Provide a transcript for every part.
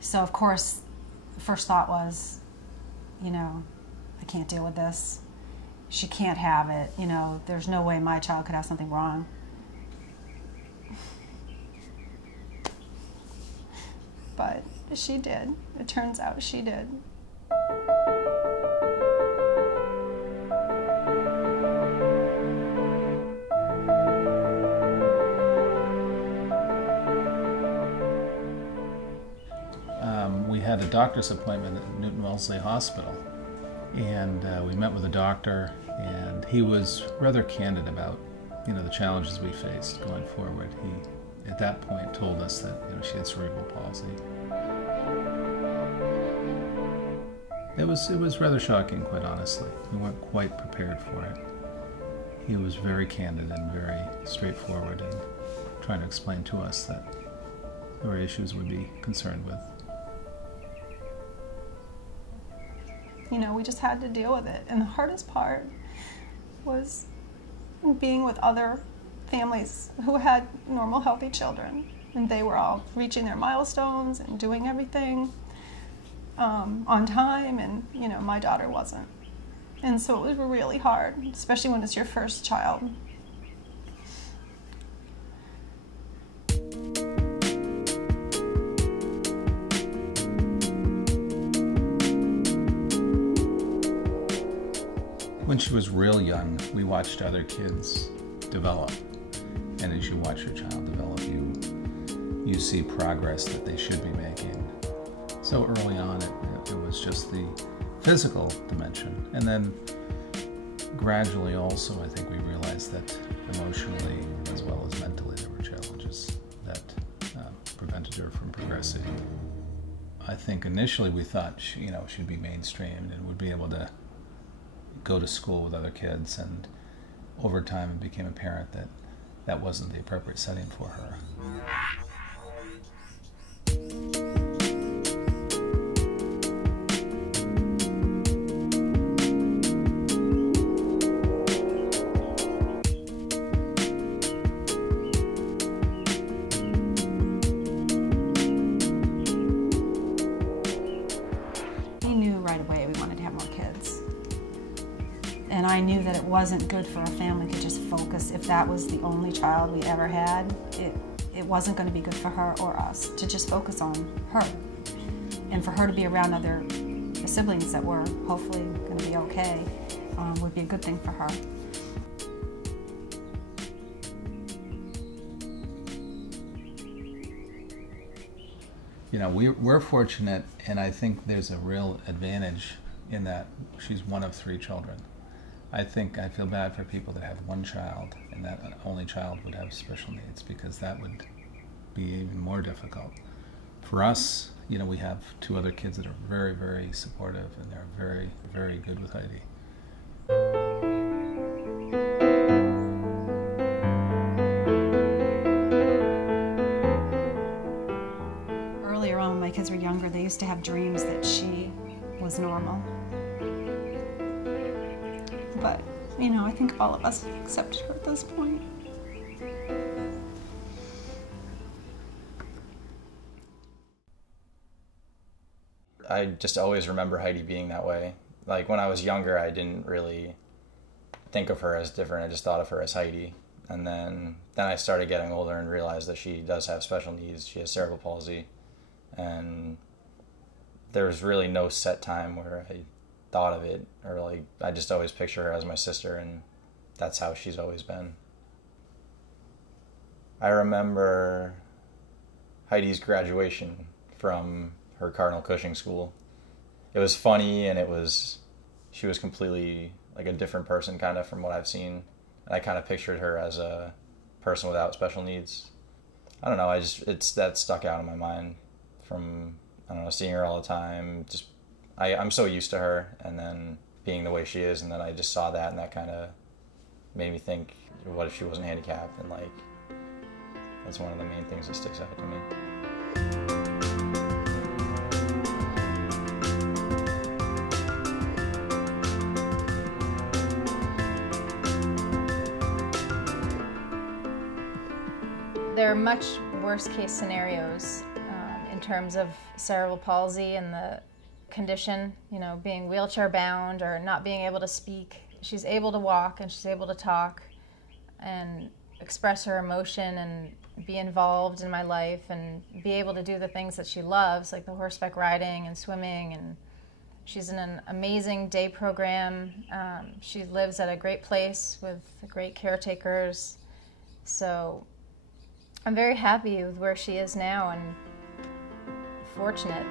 So of course, the first thought was, you know, I can't deal with this. She can't have it. You know, there's no way my child could have something wrong. But she did. It turns out she did. We had a doctor's appointment at Newton Wellesley Hospital, and we met with a doctor, and he was rather candid about, you know, the challenges we faced going forward. He, at that point, told us that, you know, she had cerebral palsy. It was rather shocking, quite honestly. We weren't quite prepared for it. He was very candid and very straightforward in trying to explain to us that there were issues we'd be concerned with. You know, we just had to deal with it. And the hardest part was being with other families who had normal, healthy children. And they were all reaching their milestones and doing everything on time, and, you know, my daughter wasn't. And so it was really hard, especially when it's your first child. When she was real young, we watched other kids develop. And as you watch your child develop, you see progress that they should be making. So early on, it was just the physical dimension. And then gradually also, I think we realized that emotionally as well as mentally there were challenges that prevented her from progressing. I think initially we thought she'd be mainstreamed and would be able to go to school with other kids, and over time it became apparent that that wasn't the appropriate setting for her. We knew right away we wanted to have more kids. And I knew that it wasn't good for a family to just focus. If that was the only child we ever had, it wasn't going to be good for her or us to just focus on her. And for her to be around other siblings that were hopefully going to be okay would be a good thing for her. You know, we're fortunate, and I think there's a real advantage in that she's one of 3 children. I feel bad for people that have one child and that only child would have special needs, because that would be even more difficult. For us, you know, we have 2 other kids that are very, very supportive, and they're very, very good with Heidi. Earlier on, when my kids were younger, they used to have dreams that she was normal. But, you know, I think all of us have accepted her at this point. I just always remember Heidi being that way. Like, when I was younger, I didn't really think of her as different. I just thought of her as Heidi. And then I started getting older and realized that she does have special needs. She has cerebral palsy. And there was really no set time where I thought of it, or like, I just always picture her as my sister, and that's how she's always been. I remember Heidi's graduation from her Cardinal Cushing school. It was funny, and she was completely like a different person kind of from what I've seen, and I kind of pictured her as a person without special needs. I don't know, that stuck out in my mind from, I don't know, seeing her all the time. I'm so used to her, and then being the way she is, and then I just saw that, and that kind of made me think, what if she wasn't handicapped? And like, that's one of the main things that sticks out to me. There are much worse case scenarios in in terms of cerebral palsy and the condition, you know, being wheelchair bound or not being able to speak. She's able to walk and she's able to talk and express her emotion and be involved in my life and be able to do the things that she loves, like the horseback riding and swimming. And she's in an amazing day program. She lives at a great place with great caretakers. So I'm very happy with where she is now and fortunate.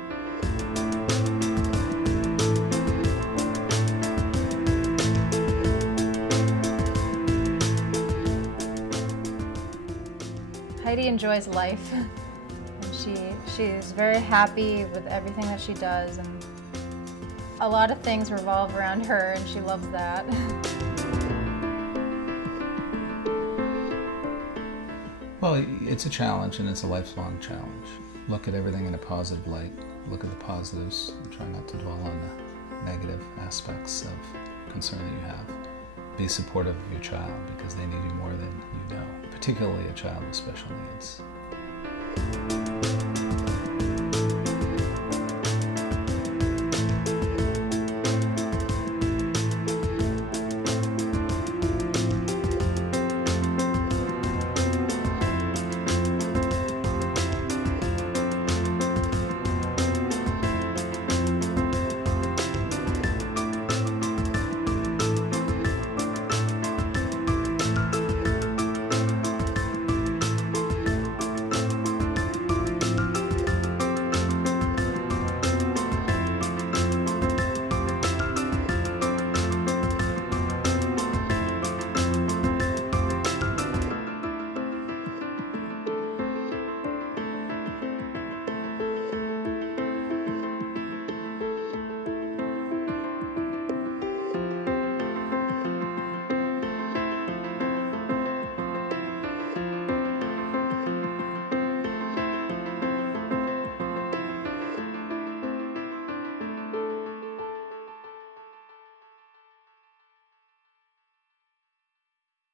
Heidi enjoys life, and she's very happy with everything that she does, and a lot of things revolve around her, and she loves that. Well, it's a challenge, and it's a lifelong challenge. Look at everything in a positive light. Look at the positives, and try not to dwell on the negative aspects of concern that you have. Be supportive of your child because they need you more than you know, particularly a child with special needs.